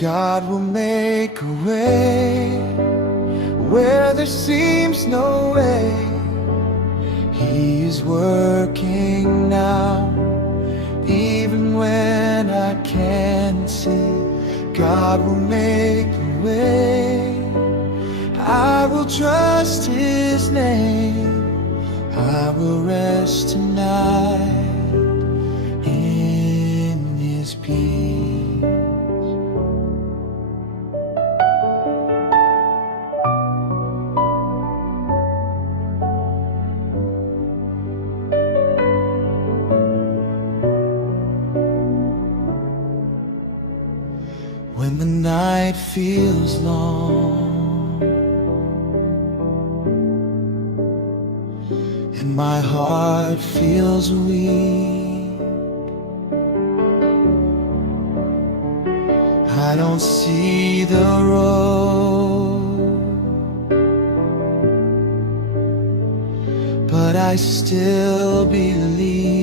God will make a way where there seems no way. He is working now, even when I can't see. God will make a way. I will trust His name. I will rest tonight in His peace. When the night feels long and my heart feels weak, I don't see the road, but I still believe